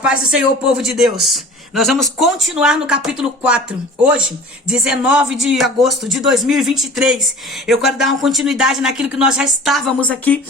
paz do Senhor, povo de Deus. Nós vamos continuar no capítulo 4. Hoje, 19 de agosto de 2023. Eu quero dar uma continuidade naquilo que nós já estávamos aqui,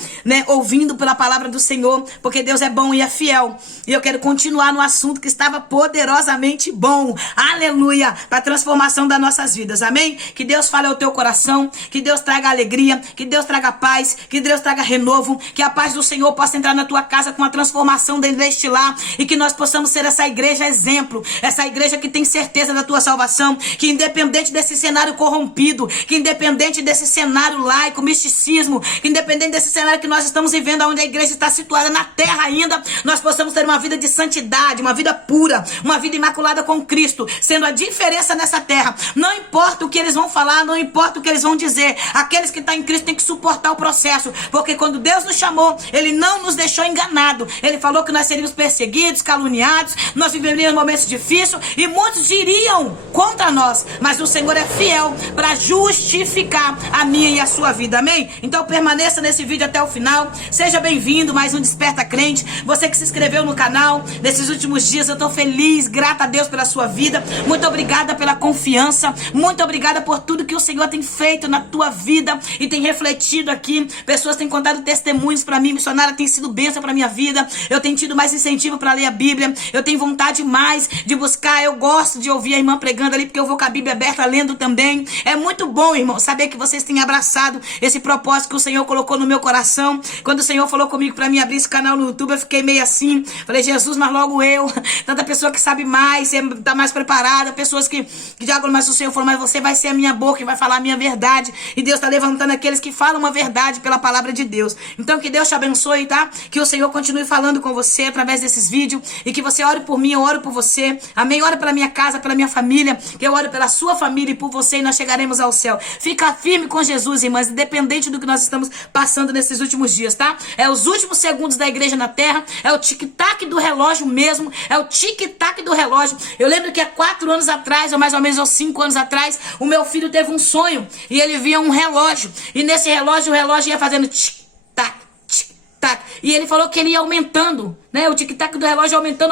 ouvindo pela palavra do Senhor, porque Deus é bom e é fiel. E eu quero continuar no assunto que estava poderosamente bom. Aleluia! Para a transformação das nossas vidas. Amém? Que Deus fale ao teu coração, que Deus traga alegria, que Deus traga paz, que Deus traga renovo, que a paz do Senhor possa entrar na tua casa com a transformação deste lar e que nós possamos ser essa igreja exemplo. Essa igreja que tem certeza da tua salvação, que independente desse cenário corrompido, que independente desse cenário laico, misticismo, que independente desse cenário que nós estamos vivendo, onde a igreja está situada na terra ainda, nós possamos ter uma vida de santidade, uma vida pura, uma vida imaculada com Cristo, sendo a diferença nessa terra. Não importa o que eles vão falar, não importa o que eles vão dizer, aqueles que estão em Cristo têm que suportar o processo, porque quando Deus nos chamou, Ele não nos deixou enganado. Ele falou que nós seríamos perseguidos, caluniados, nós viveríamos momentos difícil e muitos diriam contra nós, mas o Senhor é fiel para justificar a minha e a sua vida, amém? Então permaneça nesse vídeo até o final, seja bem-vindo, mais um Desperta Crente. Você que se inscreveu no canal nesses últimos dias, eu estou feliz, grata a Deus pela sua vida, muito obrigada pela confiança, muito obrigada por tudo que o Senhor tem feito na tua vida e tem refletido aqui. Pessoas têm contado testemunhos para mim, missionária tem sido bênção para minha vida, eu tenho tido mais incentivo para ler a Bíblia, eu tenho vontade mais de buscar, eu gosto de ouvir a irmã pregando ali, porque eu vou com a Bíblia aberta lendo também. É muito bom, irmão, saber que vocês têm abraçado esse propósito que o Senhor colocou no meu coração. Quando o Senhor falou comigo para mim abrir esse canal no YouTube, eu fiquei meio assim, falei, Jesus, mas logo eu, tanta pessoa que sabe mais, tá mais preparada, pessoas que já, mas o Senhor falou, mas você vai ser a minha boca e vai falar a minha verdade, e Deus tá levantando aqueles que falam uma verdade pela palavra de Deus. Então que Deus te abençoe, tá? Que o Senhor continue falando com você através desses vídeos, e que você ore por mim, eu oro por você. Amém? Ora pela minha casa, pela minha família, que eu oro pela sua família e por você, e nós chegaremos ao céu. Fica firme com Jesus, irmãs, independente do que nós estamos passando nesses últimos dias, tá? É os últimos segundos da igreja na terra, é o tic-tac do relógio mesmo, é o tic-tac do relógio. Eu lembro que há 4 anos atrás, ou mais ou menos aos 5 anos atrás, o meu filho teve um sonho, e ele via um relógio, e nesse relógio, o relógio ia fazendo tic-tac, tic-tac, e ele falou que ele ia aumentando, o tic-tac do relógio aumentando,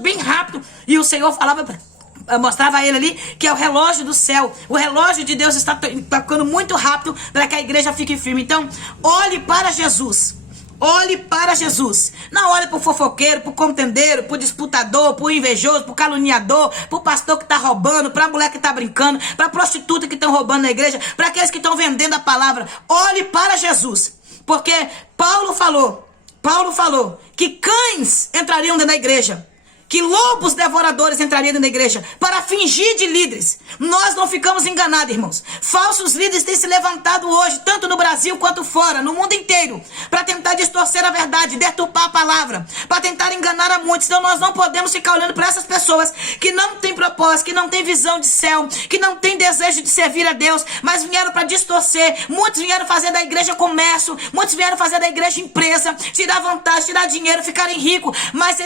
bem rápido. E o Senhor mostrava a ele ali que é o relógio do céu. O relógio de Deus está tocando muito rápido para que a igreja fique firme. Então, olhe para Jesus. Olhe para Jesus. Não olhe para o fofoqueiro, para o contendeiro, para o disputador, para o invejoso, para o caluniador, para o pastor que está roubando, para a mulher que está brincando, para a prostituta que estão roubando na igreja, para aqueles que estão vendendo a palavra. Olhe para Jesus. Porque Paulo falou que cães entrariam dentro da igreja, que lobos devoradores entrariam dentro da igreja para fingir de líderes. Nós não ficamos enganados, irmãos. Falsos líderes têm se levantado hoje, tanto no Brasil quanto fora, no mundo inteiro, para tentar distorcer a verdade, deturpar a palavra, para tentar enganar a muitos. Então nós não podemos ficar olhando para essas pessoas que não têm propósito, que não têm visão de céu, que não têm desejo de servir a Deus, mas vieram para distorcer. Muitos vieram fazer da igreja comércio, muitos vieram fazer da igreja empresa, tirar vantagem, tirar dinheiro, ficarem ricos. Mas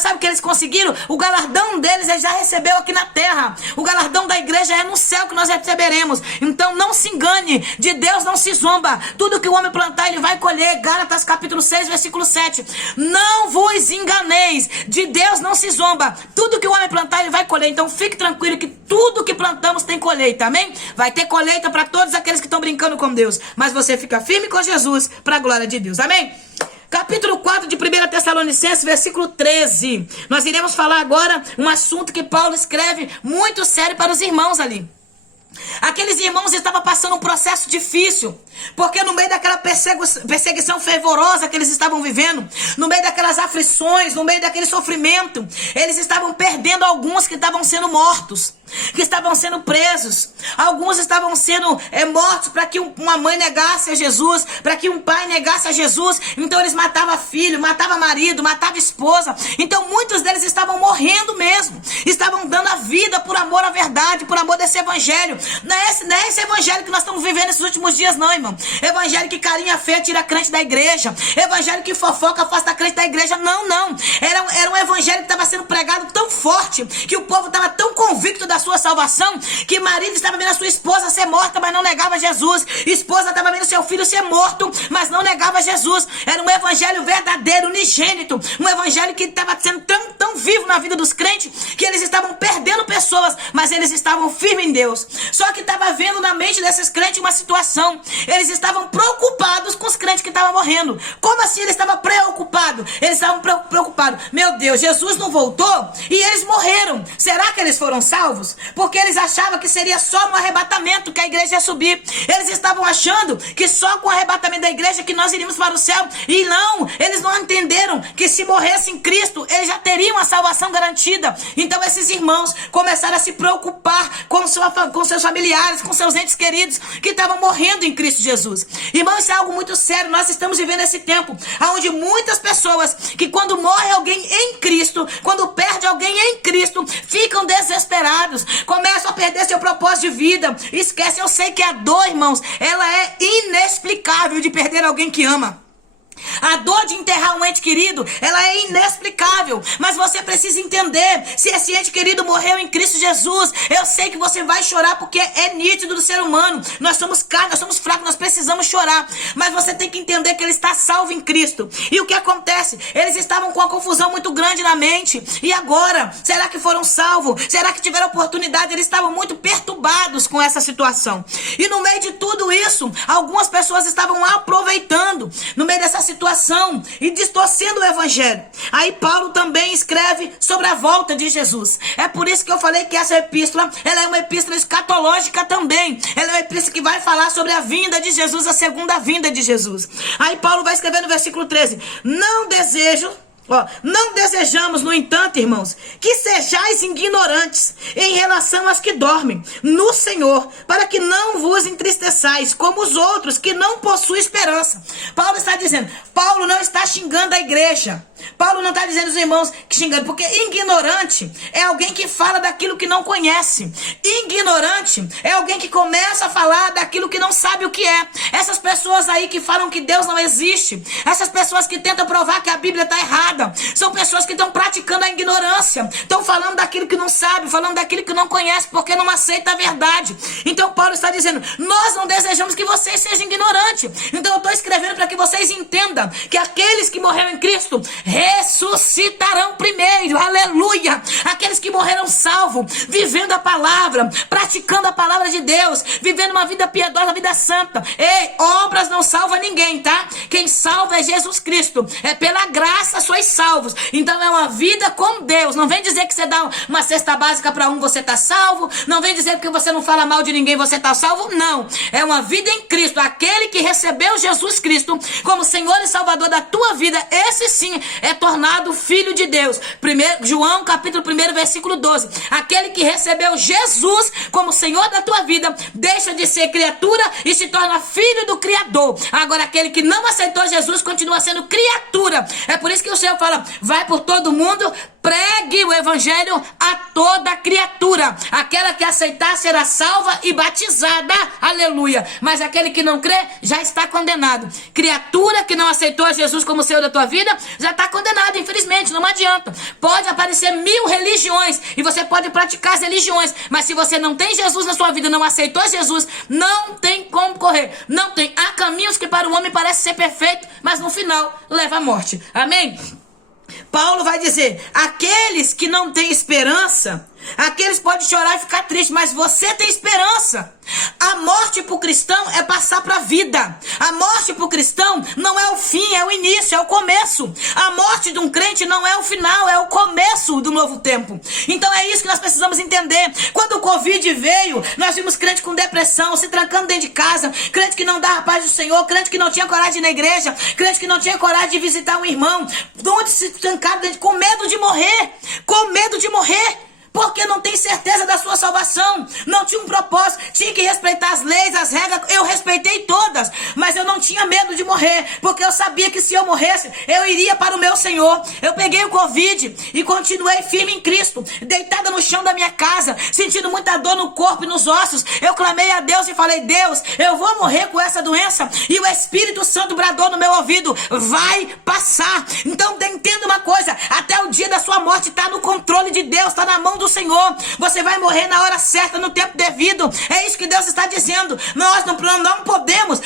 sabe o que eles conseguiram? O galardão deles ele já recebeu aqui na terra. O galardão da igreja é no céu que nós receberemos. Então não se engane, de Deus não se zomba. Tudo que o homem plantar ele vai colher. Gálatas capítulo 6 versículo 7. Não vos enganeis, de Deus não se zomba. Tudo que o homem plantar ele vai colher. Então fique tranquilo que tudo que plantamos tem colheita, amém? Vai ter colheita para todos aqueles que estão brincando com Deus, mas você fica firme com Jesus para a glória de Deus, amém? Capítulo 4 de 1 Tessalonicenses, versículo 13. Nós iremos falar agora um assunto que Paulo escreve muito sério para os irmãos ali. Aqueles irmãos estavam passando um processo difícil, porque no meio daquela perseguição fervorosa que eles estavam vivendo, no meio daquelas aflições, no meio daquele sofrimento, eles estavam perdendo alguns que estavam sendo mortos, que estavam sendo presos. Alguns estavam sendo mortos para que uma mãe negasse a Jesus, para que um pai negasse a Jesus. Então eles matavam filho, matavam marido, matavam esposa. Então muitos deles estavam morrendo mesmo, estavam dando a vida por amor à verdade, por amor desse evangelho. Não é esse evangelho que nós estamos vivendo nesses últimos dias não, irmão. Evangelho que carinha feia tira crente da igreja, evangelho que fofoca afasta crente da igreja. igreja. Não. Era um evangelho que estava sendo pregado tão forte, que o povo estava tão convicto da sua salvação, que marido estava vendo a sua esposa ser morta, mas não negava Jesus. Esposa estava vendo seu filho ser morto, mas não negava Jesus. Era um evangelho verdadeiro, unigênito. Um evangelho que estava sendo tão vivo na vida dos crentes, que eles estavam perdendo pessoas, mas eles estavam firmes em Deus. Só que estava havendo na mente desses crentes uma situação. Eles estavam preocupados com os crentes que estavam morrendo. Como assim eles estavam preocupados? Eles estavam preocupados. Meu Deus, Jesus não voltou e eles morreram. Será que eles foram salvos? Porque eles achavam que seria só no arrebatamento que a igreja ia subir. Eles estavam achando que só com o arrebatamento da igreja que nós iríamos para o céu. E não, eles não entenderam que se morresse em Cristo, eles já teriam a salvação garantida. Então esses irmãos começaram a se preocupar com seus familiares, com seus entes queridos que estavam morrendo em Cristo Jesus. Irmãos, isso é algo muito sério. Nós estamos vivendo esse tempo onde muitas pessoas que quando morre alguém em Cristo, quando perde alguém em Cristo, ficam desesperados, começam a perder seu propósito de vida, esquecem. Eu sei que a dor, irmãos, ela é inexplicável de perder alguém que ama. A dor de enterrar um ente querido, ela é inexplicável. Mas você precisa entender, se esse ente querido morreu em Cristo Jesus, eu sei que você vai chorar, porque é nítido do ser humano. Nós somos carne, nós somos fracos, nós precisamos chorar. Mas você tem que entender que ele está salvo em Cristo. E o que acontece? Eles estavam com uma confusão muito grande na mente. E agora? Será que foram salvos? Será que tiveram oportunidade? Eles estavam muito perturbados com essa situação. E no meio de tudo isso, algumas pessoas estavam aproveitando no meio dessa situação e distorcendo o evangelho. Aí Paulo também escreve sobre a volta de Jesus. É por isso que eu falei que essa epístola, ela é uma epístola escatológica também. Ela é uma epístola que vai falar sobre a vinda de Jesus, a segunda vinda de Jesus. Aí Paulo vai escrever no versículo 13: não desejamos, no entanto, irmãos, que sejais ignorantes em relação aos que dormem no Senhor, para que não vos entristeçais como os outros que não possuem esperança. Paulo está dizendo, Paulo não está xingando a igreja. Paulo não está dizendo os irmãos que xingando, porque ignorante é alguém que fala daquilo que não conhece. Ignorante é alguém que começa a falar daquilo que não sabe o que é. Essas pessoas aí que falam que Deus não existe, essas pessoas que tentam provar que a Bíblia está errada, são pessoas que estão praticando a ignorância, estão falando daquilo que não sabe, falando daquilo que não conhece, porque não aceita a verdade. Então Paulo está dizendo, nós não desejamos que vocês sejam ignorantes. Então eu estou escrevendo para que vocês entendam que aqueles que morreram em Cristo ressuscitarão primeiro, aleluia. Aqueles que morreram salvos, vivendo a palavra, praticando a palavra de Deus, vivendo uma vida piedosa, uma vida santa. Ei, obras não salvam ninguém, tá? Quem salva é Jesus Cristo. É pela graça sois salvos. Então é uma vida com Deus. Não vem dizer que você dá uma cesta básica para um, você tá salvo. Não vem dizer que você não fala mal de ninguém, você tá salvo. Não. É uma vida em Cristo. Aquele que recebeu Jesus Cristo como Senhor e Salvador da tua vida, esse sim é tornado filho de Deus. João capítulo 1, versículo 12. Aquele que recebeu Jesus como Senhor da tua vida, deixa de ser criatura e se torna filho do Criador. Agora aquele que não aceitou Jesus continua sendo criatura. É por isso que o Senhor fala, vai por todo mundo, pregue o evangelho a toda criatura. Aquela que aceitar será salva e batizada, aleluia. Mas aquele que não crê já está condenado. Criatura que não aceitou Jesus como Senhor da tua vida já está condenado, infelizmente, não adianta. Pode aparecer 1000 religiões e você pode praticar as religiões, mas se você não tem Jesus na sua vida, não aceitou Jesus, não tem como correr. Não tem. Há caminhos que para o homem parece ser perfeito, mas no final leva à morte. Amém? Paulo vai dizer, aqueles que não têm esperança, aqueles podem chorar e ficar tristes, mas você tem esperança. A morte para o cristão é passar para a vida. A morte para o cristão não é o fim, é o início, é o começo. A morte de um crente não é o final, é o começo do novo tempo. Então é isso que nós precisamos entender. Quando o Covid veio, nós vimos crente com depressão, se trancando dentro de casa, crente que não dava a paz do Senhor, crente que não tinha coragem de ir na igreja, crente que não tinha coragem de visitar um irmão, onde se trancaram dentro, com medo de morrer, com medo de morrer. Porque não tem certeza da sua salvação. Não tinha um propósito. Tinha que respeitar as leis, as regras. Eu respeitei todas. Mas eu não tinha medo de morrer. Porque eu sabia que se eu morresse, eu iria para o meu Senhor. Eu peguei o Covid e continuei firme em Cristo. Deitada no chão da minha casa. Sentindo muita dor no corpo e nos ossos. Eu clamei a Deus e falei: Deus, eu vou morrer com essa doença. E o Espírito Santo bradou no meu ouvido: vai passar. Então entenda uma coisa. Até o dia da sua morte está no controle de Deus. Está na mão do Senhor. Você vai morrer na hora certa, no tempo devido. É isso que Deus está dizendo. Nós não podemos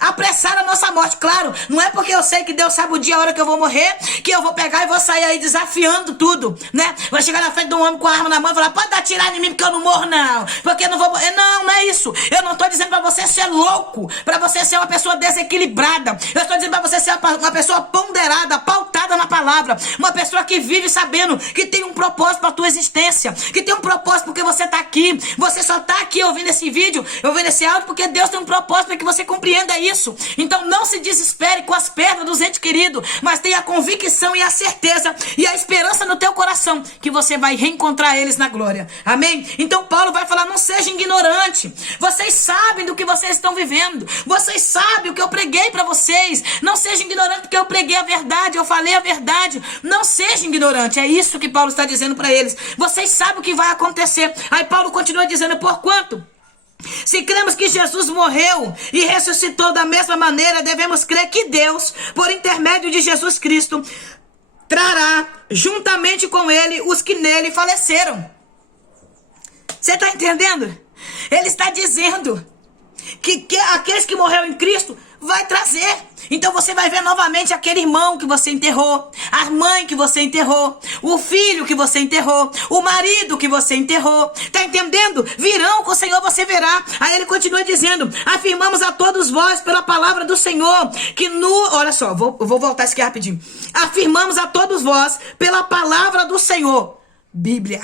apressar a nossa morte. Claro, não é porque eu sei que Deus sabe o dia, a hora que eu vou morrer, que eu vou pegar e vou sair aí desafiando tudo, né? Vai chegar na frente de um homem com a arma na mão e falar: pode dar tirar em mim porque eu não morro, não. Porque eu não vou morrer. Não, não é isso. Eu não estou dizendo para você ser louco, para você ser uma pessoa desequilibrada. Eu estou dizendo para você ser uma pessoa ponderada, pautada na palavra. Uma pessoa que vive sabendo que tem um propósito para a tua existência, que tem um propósito porque você está aqui. Você só está aqui ouvindo esse vídeo, ouvindo esse áudio, porque Deus tem um propósito para que você compreenda isso. Então não se desespere com as perdas dos entes queridos, mas tenha a convicção e a certeza e a esperança no teu coração que você vai reencontrar eles na glória. Amém? Então Paulo vai falar: não seja ignorante. Vocês sabem do que vocês estão vivendo. Vocês sabem o que eu preguei para vocês. Não seja ignorante porque eu preguei a verdade, eu falei a verdade. Não seja ignorante. É isso que Paulo está dizendo para eles. Vocês sabem o que vai acontecer. Aí Paulo continua dizendo: porquanto, se cremos que Jesus morreu e ressuscitou da mesma maneira, devemos crer que Deus, por intermédio de Jesus Cristo, trará juntamente com ele os que nele faleceram. Você está entendendo? Ele está dizendo que aqueles que morreram em Cristo vai trazer. Então você vai ver novamente aquele irmão que você enterrou, a mãe que você enterrou, o filho que você enterrou, o marido que você enterrou. Tá entendendo? Virão com o Senhor você verá. Aí ele continua dizendo: afirmamos a todos vós pela palavra do Senhor que olha só, vou voltar isso aqui rapidinho. Afirmamos a todos vós pela palavra do Senhor. Bíblia.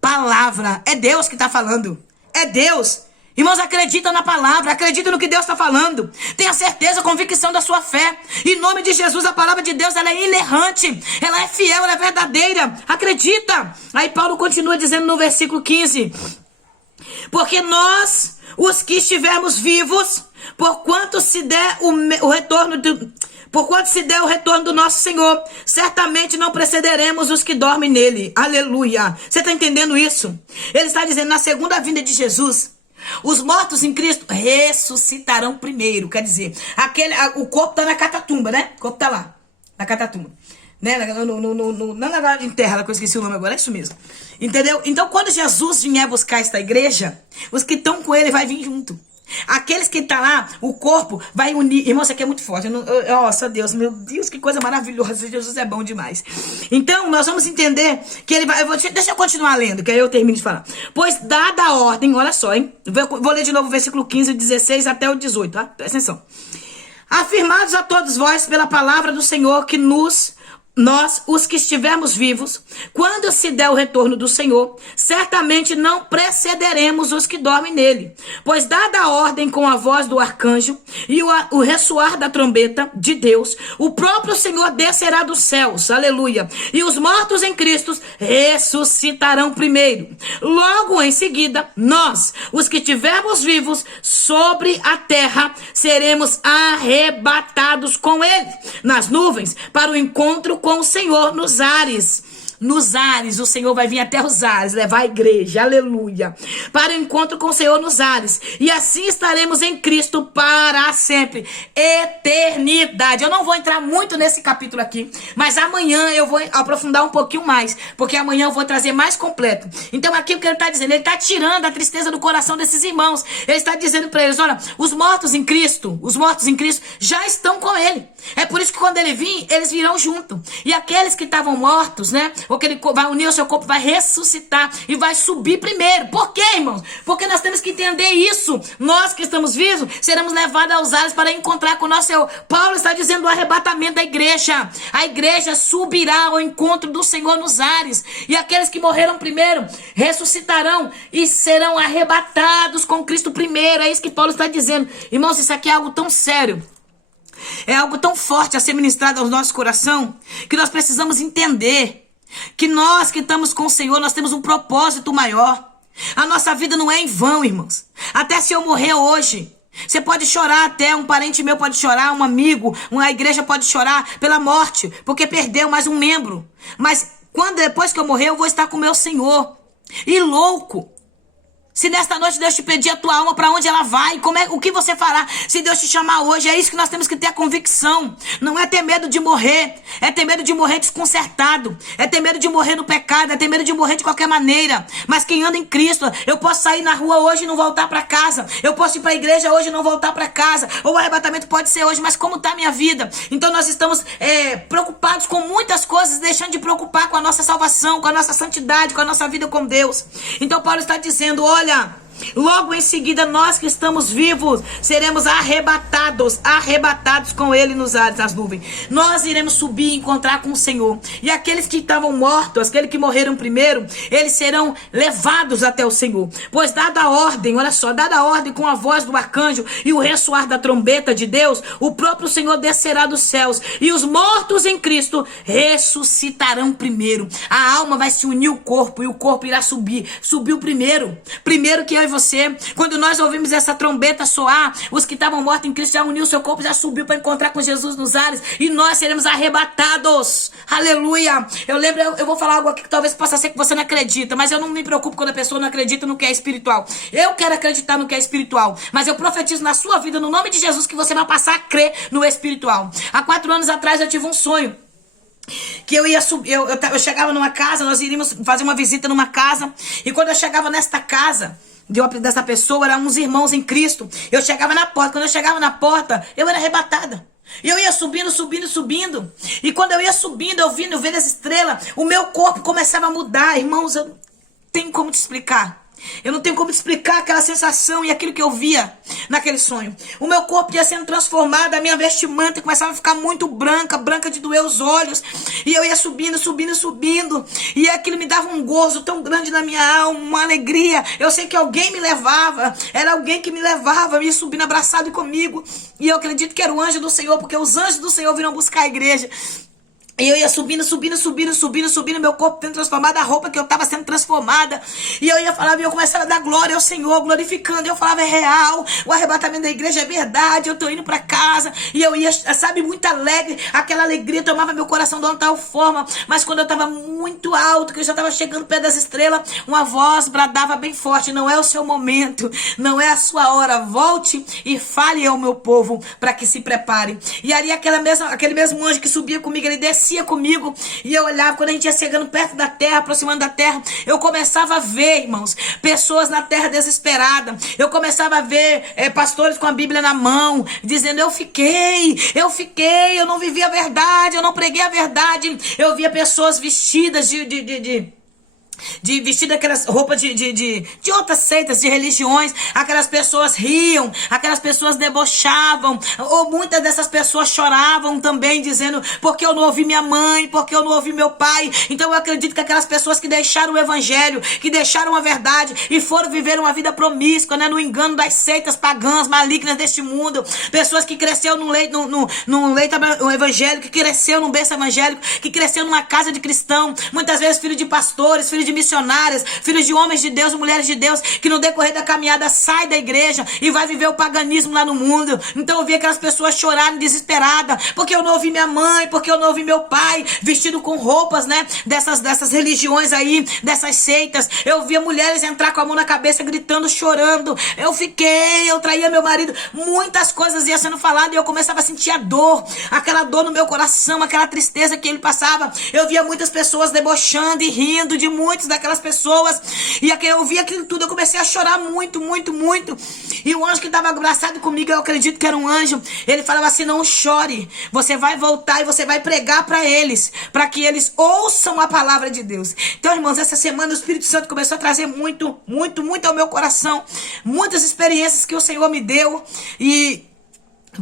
Palavra. É Deus que está falando. É Deus. Irmãos, acredita na palavra, acredita no que Deus está falando. Tenha certeza, convicção da sua fé. Em nome de Jesus, a palavra de Deus, ela é inerrante, ela é fiel, ela é verdadeira. Acredita. Aí Paulo continua dizendo no versículo 15: porque nós, os que estivermos vivos, porquanto se der o retorno do nosso Senhor, certamente não precederemos os que dormem nele. Aleluia. Você está entendendo isso? Ele está dizendo: na segunda vinda de Jesus, os mortos em Cristo ressuscitarão primeiro. Quer dizer, o corpo está na catatumba, né? O corpo está lá, na catatumba, né? Não em terra, que eu esqueci o nome agora, é isso mesmo. Entendeu? Então, quando Jesus vier buscar esta igreja, os que estão com ele vai vir junto. Aqueles que estão lá, o corpo vai unir. Irmão, isso aqui é muito forte. Nossa, Deus, meu Deus, que coisa maravilhosa. Jesus é bom demais. Então, nós vamos entender que ele vai. Deixa eu continuar lendo, que aí eu termino de falar. Pois, dada a ordem, olha só, hein? Vou ler de novo o versículo 15, 16 até o 18, tá? Presta atenção. Afirmados a todos vós pela palavra do Senhor que nós, os que estivermos vivos, quando se der o retorno do Senhor, certamente não precederemos os que dormem nele. Pois dada a ordem com a voz do arcanjo e o ressoar da trombeta de Deus, o próprio Senhor descerá dos céus, aleluia, e os mortos em Cristo ressuscitarão primeiro. Logo em seguida, nós, os que estivermos vivos sobre a terra, seremos arrebatados com ele nas nuvens para o encontro com o Senhor nos ares. Nos ares, o Senhor vai vir até os ares, levar a igreja, aleluia, para o encontro com o Senhor nos ares, e assim estaremos em Cristo para sempre, eternidade. Eu não vou entrar muito nesse capítulo aqui, mas amanhã eu vou aprofundar um pouquinho mais, porque amanhã eu vou trazer mais completo. Então aqui o que ele está dizendo, ele está tirando a tristeza do coração desses irmãos, ele está dizendo para eles: olha, os mortos em Cristo já estão com ele. É por isso que quando ele vir, eles virão junto, e aqueles que estavam mortos, né, ou que ele vai unir o seu corpo, vai ressuscitar e vai subir primeiro. Por quê, irmãos? Porque nós temos que entender isso. Nós que estamos vivos, seremos levados aos ares para encontrar com o nosso Senhor. Paulo está dizendo o arrebatamento da igreja. A igreja subirá ao encontro do Senhor nos ares. E aqueles que morreram primeiro ressuscitarão e serão arrebatados com Cristo primeiro. É isso que Paulo está dizendo. Irmãos, isso aqui é algo tão sério. É algo tão forte a ser ministrado ao nosso coração, que nós precisamos entender Que nós que estamos com o Senhor, nós temos um propósito maior. A nossa vida não é em vão, irmãos. Até se eu morrer hoje, você pode chorar até, um parente meu pode chorar, um amigo, uma igreja pode chorar pela morte, porque perdeu mais um membro. Mas depois que eu morrer, eu vou estar com o meu Senhor. E louco, se nesta noite Deus te pedir a tua alma, para onde ela vai? O que você fará se Deus te chamar hoje? É isso que nós temos que ter a convicção. Não é ter medo de morrer. É ter medo de morrer desconcertado. É ter medo de morrer no pecado. É ter medo de morrer de qualquer maneira. Mas quem anda em Cristo, eu posso sair na rua hoje e não voltar para casa. Eu posso ir para a igreja hoje e não voltar para casa. Ou o arrebatamento pode ser hoje, mas como está a minha vida? Então nós estamos preocupados com muitas coisas, deixando de preocupar com a nossa salvação, com a nossa santidade, com a nossa vida com Deus. Então Paulo está dizendo, olha, logo em seguida, nós que estamos vivos, seremos arrebatados com ele nos ares, nas nuvens. Nós iremos subir e encontrar com o Senhor. E aqueles que estavam mortos, aqueles que morreram primeiro, eles serão levados até o Senhor. Pois dada a ordem, olha só, dada a ordem com a voz do arcanjo e o ressoar da trombeta de Deus, o próprio Senhor descerá dos céus, e os mortos em Cristo ressuscitarão primeiro. A alma vai se unir ao corpo, e o corpo irá subir. Subiu primeiro que eu e você. Quando nós ouvimos essa trombeta soar, os que estavam mortos em Cristo já uniu o seu corpo, já subiu para encontrar com Jesus nos ares, e nós seremos arrebatados. Aleluia. Eu vou falar algo aqui que talvez possa ser que você não acredita, mas eu não me preocupo quando a pessoa não acredita no que é espiritual. Eu quero acreditar no que é espiritual, mas eu profetizo na sua vida, no nome de Jesus, que você vai passar a crer no espiritual. Há 4 anos atrás eu tive um sonho que eu ia subir, eu chegava numa casa, nós iríamos fazer uma visita numa casa, e quando eu chegava nesta casa dessa pessoa, eram uns irmãos em Cristo, eu chegava na porta. Quando eu chegava na porta, eu era arrebatada. E eu ia subindo, e quando eu ia subindo, eu vendo as estrelas, o meu corpo começava a mudar. Irmãos, eu não tenho como te explicar. Eu não tenho como explicar aquela sensação e aquilo que eu via naquele sonho. O meu corpo ia sendo transformado, a minha vestimenta começava a ficar muito branca de doer os olhos. E eu ia subindo. E aquilo me dava um gozo tão grande na minha alma, uma alegria. Eu sei que alguém me levava, era alguém que me levava, me subindo abraçado comigo. E eu acredito que era o anjo do Senhor, porque os anjos do Senhor viram buscar a igreja. E eu ia subindo, meu corpo sendo transformado, a roupa que eu estava sendo transformada. E eu ia falar, e eu começava a dar glória ao Senhor, glorificando. E eu falava, é real, o arrebatamento da igreja é verdade, eu estou indo para casa. E eu ia, sabe, muito alegre, aquela alegria tomava meu coração de uma tal forma. Mas quando eu estava muito alto, que eu já estava chegando perto das estrelas, uma voz bradava bem forte, não é o seu momento, não é a sua hora, volte e fale ao meu povo, para que se prepare. E ali aquele mesmo anjo que subia comigo, ele descia comigo, e eu olhava. Quando a gente ia chegando perto da terra, aproximando da terra, eu começava a ver, irmãos, pessoas na terra desesperada. Eu começava a ver pastores com a Bíblia na mão, dizendo, eu fiquei, eu não vivi a verdade, eu não preguei a verdade. Eu via pessoas vestidas vestido aquelas roupas de outras seitas, de religiões. Aquelas pessoas riam, aquelas pessoas debochavam, ou muitas dessas pessoas choravam também, dizendo, porque eu não ouvi minha mãe, porque eu não ouvi meu pai. Então eu acredito que aquelas pessoas que deixaram o evangelho, que deixaram a verdade e foram viver uma vida promíscua, né, no engano das seitas pagãs, malignas deste mundo, pessoas que cresceram num leito evangélico, que cresceu num berço evangélico, que cresceu numa casa de cristão, muitas vezes filho de pastores, filho de missionárias, filhos de homens de Deus, mulheres de Deus, que no decorrer da caminhada sai da igreja e vai viver o paganismo lá no mundo. Então eu vi aquelas pessoas chorarem desesperadas, porque eu não ouvi minha mãe, porque eu não ouvi meu pai, vestido com roupas, né, dessas religiões aí, dessas seitas. Eu via mulheres entrar com a mão na cabeça, gritando, chorando. Eu traía meu marido. Muitas coisas iam sendo faladas e eu começava a sentir a dor, aquela dor no meu coração, aquela tristeza que ele passava. Eu via muitas pessoas debochando e rindo de muitos daquelas pessoas, e eu vi aquilo tudo, eu comecei a chorar muito, e o anjo que estava abraçado comigo, eu acredito que era um anjo, ele falava assim, não chore, você vai voltar e você vai pregar para eles, para que eles ouçam a palavra de Deus. Então, irmãos, essa semana o Espírito Santo começou a trazer muito ao meu coração, muitas experiências que o Senhor me deu, e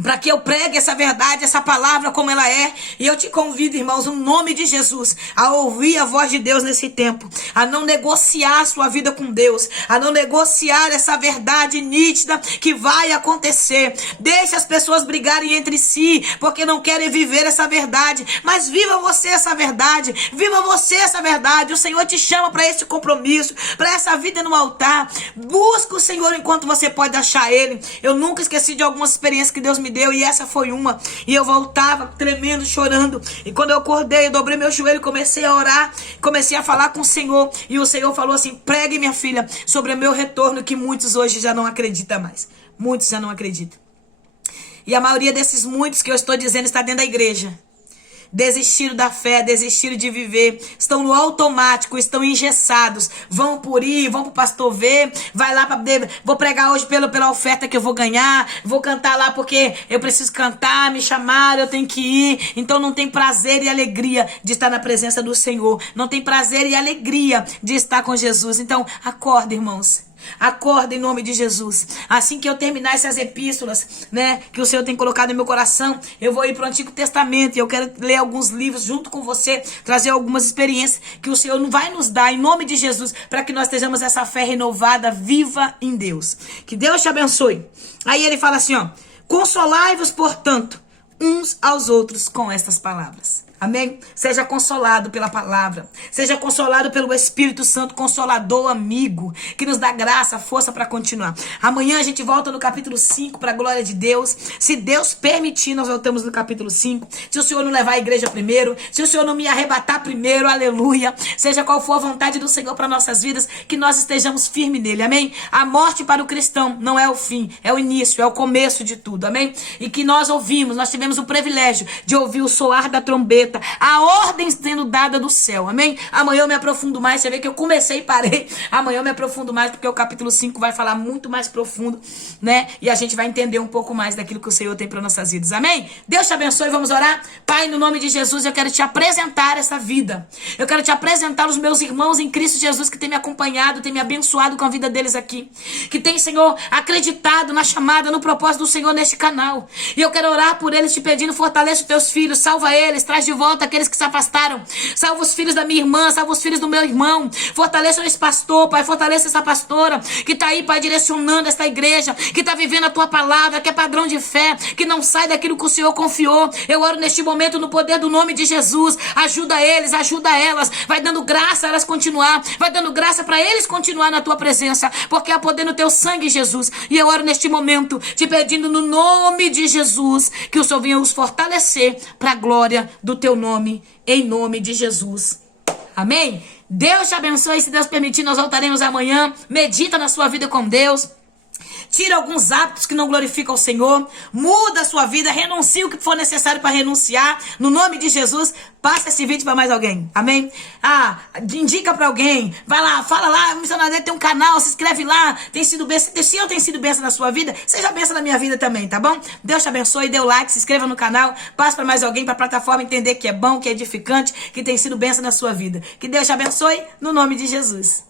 para que eu pregue essa verdade, essa palavra como ela é. E eu te convido, irmãos, no nome de Jesus, a ouvir a voz de Deus nesse tempo, a não negociar a sua vida com Deus, a não negociar essa verdade nítida que vai acontecer. Deixa as pessoas brigarem entre si, porque não querem viver essa verdade, mas viva você essa verdade, viva você essa verdade. O Senhor te chama para esse compromisso, para essa vida no altar. Busca o Senhor enquanto você pode achar Ele. Eu nunca esqueci de algumas experiências que Deus me deu, e essa foi uma. E eu voltava tremendo, chorando, e quando eu acordei, eu dobrei meu joelho, comecei a orar, comecei a falar com o Senhor, e o Senhor falou assim: pregue, minha filha, sobre o meu retorno, que muitos hoje já não acreditam mais. Muitos já não acreditam. E a maioria desses muitos que eu estou dizendo está dentro da igreja. Desistiram da fé, desistiram de viver, estão no automático, estão engessados, vão por ir, vão pro pastor ver, vai lá para vou pregar hoje pela oferta que eu vou ganhar, vou cantar lá porque eu preciso cantar, me chamaram, eu tenho que ir. Então não tem prazer e alegria de estar na presença do Senhor, não tem prazer e alegria de estar com Jesus. Então acorda, irmãos. Acorda em nome de Jesus. Assim que eu terminar essas epístolas, né, que o Senhor tem colocado no meu coração, eu vou ir para o Antigo Testamento e eu quero ler alguns livros junto com você, trazer algumas experiências que o Senhor vai nos dar em nome de Jesus, para que nós tenhamos essa fé renovada, viva em Deus. Que Deus te abençoe. Aí ele fala assim, ó: consolai-vos, portanto, uns aos outros com estas palavras. Amém? Seja consolado pela palavra. Seja consolado pelo Espírito Santo, consolador, amigo, que nos dá graça, força para continuar. Amanhã a gente volta no capítulo 5, para a glória de Deus. Se Deus permitir, nós voltamos no capítulo 5. Se o Senhor não levar a igreja primeiro, se o Senhor não me arrebatar primeiro, aleluia. Seja qual for a vontade do Senhor para nossas vidas, que nós estejamos firmes nele, amém? A morte para o cristão não é o fim, é o início, é o começo de tudo, amém? E que nós tivemos o privilégio de ouvir o soar da trombeta, a ordem sendo dada do céu, amém? Amanhã eu me aprofundo mais, você vê que eu comecei e parei. Amanhã eu me aprofundo mais, porque o capítulo 5 vai falar muito mais profundo, né? E a gente vai entender um pouco mais daquilo que o Senhor tem para nossas vidas, amém? Deus te abençoe, vamos orar? Pai, no nome de Jesus, eu quero te apresentar essa vida. Eu quero te apresentar os meus irmãos em Cristo Jesus, que tem me acompanhado, tem me abençoado com a vida deles aqui, que tem, Senhor, acreditado na chamada, no propósito do Senhor neste canal. E eu quero orar por eles, te pedindo: fortaleça os teus filhos, salva eles, traz de volta aqueles que se afastaram, salva os filhos da minha irmã, salva os filhos do meu irmão, fortaleça esse pastor, Pai, fortaleça essa pastora que está aí, Pai, direcionando esta igreja, que está vivendo a tua palavra, que é padrão de fé, que não sai daquilo que o Senhor confiou. Eu oro neste momento no poder do nome de Jesus. Ajuda eles, ajuda elas, vai dando graça a elas continuar, vai dando graça para eles continuar na tua presença, porque há poder no teu sangue, Jesus. E eu oro neste momento te pedindo no nome de Jesus, que o Senhor venha os fortalecer para a glória do teu nome, em nome de Jesus. Amém? Deus te abençoe. Se Deus permitir, nós voltaremos amanhã. Medita na sua vida com Deus. Tira alguns hábitos que não glorificam o Senhor. Muda a sua vida. Renuncie o que for necessário para renunciar. No nome de Jesus, passa esse vídeo para mais alguém. Amém? Indica para alguém. Vai lá, fala lá. O Missionário tem um canal, se inscreve lá. Tem sido bênção. Se eu tenho sido bênção na sua vida, seja bênção na minha vida também, tá bom? Deus te abençoe. Dê o like, se inscreva no canal. Passa para mais alguém, para a plataforma entender que é bom, que é edificante, que tem sido bênção na sua vida. Que Deus te abençoe no nome de Jesus.